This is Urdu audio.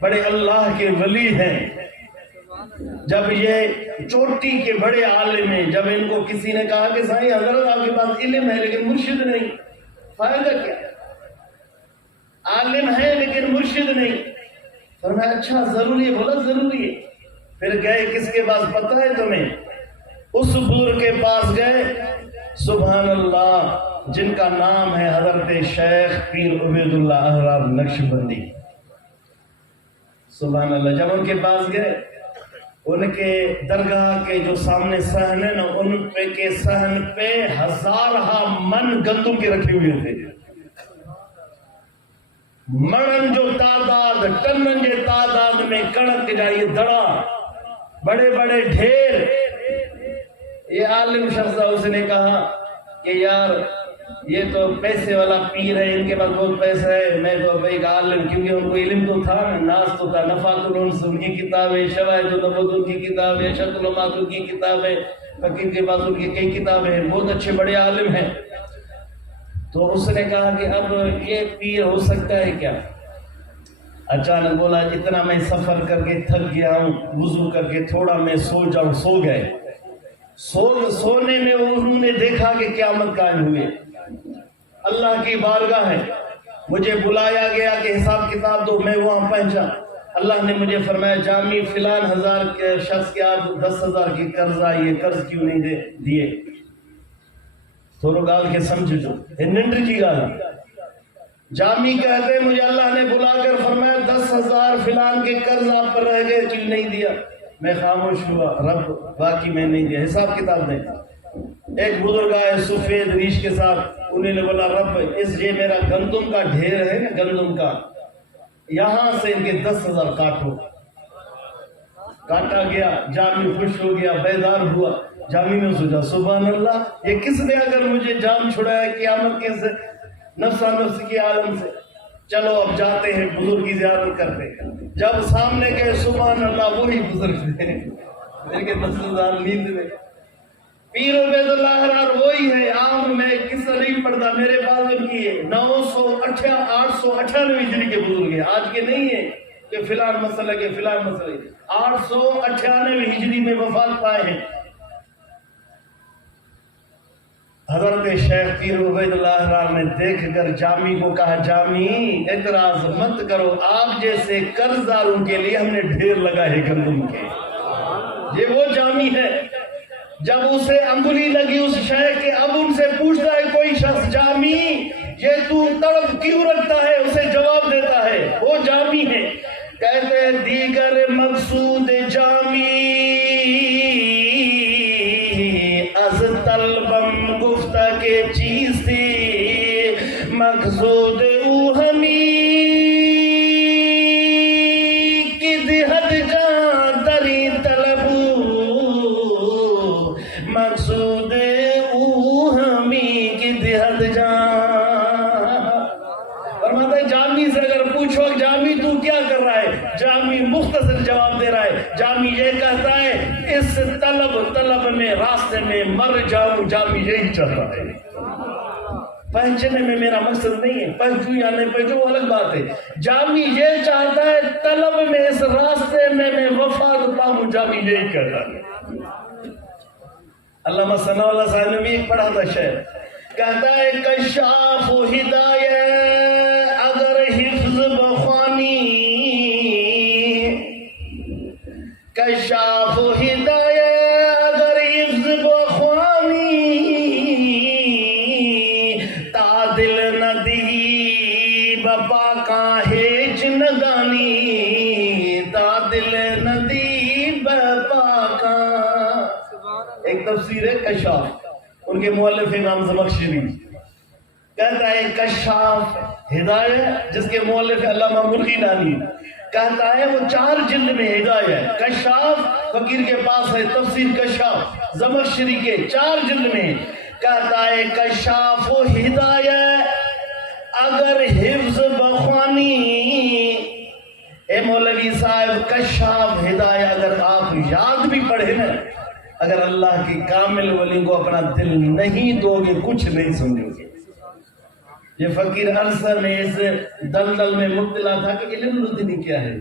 بڑے اللہ کے ولی ہیں، جب یہ چوٹی کے بڑے عالم ہیں، جب ان کو کسی نے کہا کہ سائیں حضرت آپ کے پاس علم ہے لیکن مرشد نہیں، فائدہ کیا؟ عالم ہے لیکن مرشد نہیں۔ فرمایا اچھا ضروری ہے؟ بولا ضروری ہے۔ پھر گئے کس کے پاس پتہ ہے تمہیں؟ اس بزرگ کے پاس گئے، سبحان اللہ، جن کا نام ہے حضرت شیخ پیر عبید اللہ احرار نقشبندی۔ سبحان اللہ، جب ان کے پاس گئے، ان کے درگاہ کے جو سامنے صحن ہے نا، ان پہ کے صحن پہ ہزارہ من گندم کے رکھے ہوئے تھے، مڑن جو تعداد، ٹنن جو تعداد میں کڑک جائیے دڑا، بڑے بڑے ڈھیر۔ یہ عالم شخص اس نے کہا کہ یار یہ تو پیسے والا پیر ہے، ان کے پاس بہت پیسہ ہے، میں تو ایک عالم، کیونکہ ان کو علم تو تھا، ناس تو تھا، نفات الانس ان کی کتاب ہے، شواہد النبوت ان کی کتاب ہے، شکل المات ان کی کتاب ہے، فقیر کے پاس ان کی کئی کتابیں ہیں، بہت اچھے بڑے عالم ہیں۔ تو اس نے کہا کہ اب یہ پیر ہو سکتا ہے کیا؟ اچانک بولا اتنا میں سفر کر کے تھک گیا ہوں، وضو کر کے تھوڑا میں سو جاؤں۔ سو گئے۔ سونے میں انہوں نے دیکھا کہ قیامت قائم ہوئے، اللہ کی بارگاہ ہے، مجھے بلایا گیا کہ حساب کتاب دو، میں وہاں پہنچا، اللہ نے مجھے فرمایا جامی فلان ہزار کے شخص کے آپ 10,000 کی قرض آئی ہے، قرض کیوں نہیں دیے؟ تھوڑا گال کے سمجھ جو ننڈر کی گال۔ جامی کہتے ہیں مجھے اللہ نے بلا کر فرمایا 10,000 فلان کے قرض آپ پر رہ گئے، کیوں نہیں دیا؟ میں خاموش ہوا، رب باقی میں نہیں دیا، حساب کتاب دیں۔ ایک بزرگ آئے سفید ریش کے ساتھ، انہیں نے بولا رب اس یہ میرا گندم کا ڈھیر ہے نا، گندم کا، یہاں سے ان کے 10,000 کاٹو۔ کاٹا گیا، جامی خوش ہو گیا، بیدار ہوا۔ جامی نے سوچا سبحان اللہ، یہ کس نے اگر مجھے جان چھڑایا قیامت کے نفسا نفس کی عالم سے، چلو اب جاتے ہیں بزرگ کی زیارت کرتے ہیں۔ جب سامنے گئے سبحان اللہ وہی بزرگ تھے، میرے کے 10,000 نیند میں۔ پیر عبید اللہ احرار وہی ہے، عام میں قصہ نہیں پڑھتا، میرے پاس ان کی 898 ہجری کے بزرگ ہیں، آج کے نہیں ہے کہ فلان مسئلہ کے فلان مسئلہ، 898 ہجری میں وفات پائے ہیں۔ حضرت شیخ پیر عبید اللہ احرار نے دیکھ کر جامی کو کہا جامی اعتراض مت کرو، آپ جیسے قرض داروں کے لیے ہم نے ڈھیر لگا ہے گندم کے۔ یہ وہ جامی ہے، جب اسے انگلی لگی اس شیخ کے، اب ان سے پوچھتا ہے کوئی شخص جامی یہ تو تڑپ کیوں رکھتا ہے، اسے جواب دیتا ہے، وہ جامی ہے۔ کہتے ہیں دیگر مقصود جامی از طلبم گفتہ کے چیز تھی، مقصود او ہمی کی دہت جان تری طلبو، مقصود او ہمی کی دہت جان۔ فرماتا ہے جامی سے اگر پوچھو جامی تو کیا کر رہا ہے، جامی مختصر جواب دے رہا ہے۔ جامی یہ کہتا ہے اس طلب میں راستے میں مر جاؤں، جامی یہی چاہتا ہے۔ پہنچنے میں میرا مقصد نہیں ہے، پہنچوں یا نہیں پہنچوں وہ الگ بات ہے، جامی یہ چاہتا ہے طلب میں اس راستے میں وفات پاؤں، جامی یہی کہتا ہے۔ علامہ ثناء اللہ صاحب نے بھی ایک پڑھا تھا شعر، کہتا ہے کشاف ہدایت اگر حفظ بخوانی، کشاف ہدایت اگر حفظ بخوانی، تعدل ندی بپا کا ہیچ نگانی، تعدل ندی بپا کا۔ ایک تفسیر ہے کشاف، ان کے مؤلف امام زمخشری، کہتا ہے کشاف ہدایت جس کے مؤلف علامہ مرغی نانی، کہتا ہے وہ 4 جلد میں ہدایت، کشاف فقیر کے پاس ہے تفسیر کشاف، زمخشری کے 4 جلد میں، کہتا ہے کشاف و ہدایت اگر حفظ بخوانی، اے مولوی صاحب کشاف ہدایت اگر آپ یاد بھی پڑھے نا، اگر اللہ کی کامل ولی کو اپنا دل نہیں دو گے کچھ نہیں سمجھو گے۔ یہ فقیر عرصہ میں اس دلدل میں مبتلا تھا کہ علم لدنی کیا ہے۔